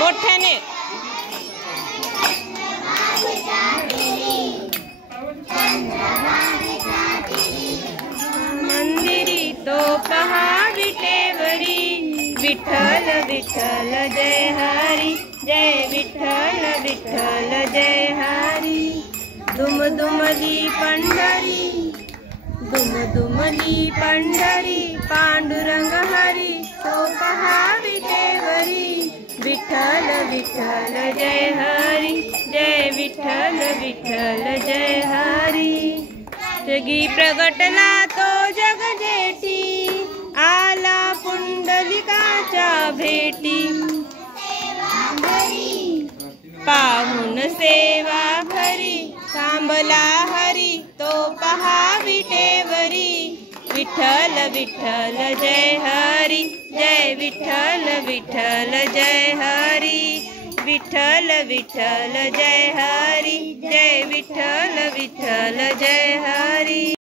मोठ्याने मंदिरी तो पहा विटेवरी विठ्ठल विठ्ठल जय हरी जय विठ्ठल विठ्ठल जय हरी दुम दुमली पंढरी दुम दुमली पंढरी पांडुरंग हरी तो पहा विटेवरी विठ्ठल विठ्ठल जय हरी जय विठ्ठल विठ्ठल जय हरी जगी प्रगटला तो जग जेठी आला पुंडलिकाच्या भेटी पाहून सेवा भरी थांबला हरी तो पहा विटेवरी विठ्ठल विठ्ठल जय हरी जय विठ्ठल विठ्ठल जय हरी विठ्ठल विठ्ठल जय हरी जय विठ्ठल विठ्ठल जय हरी।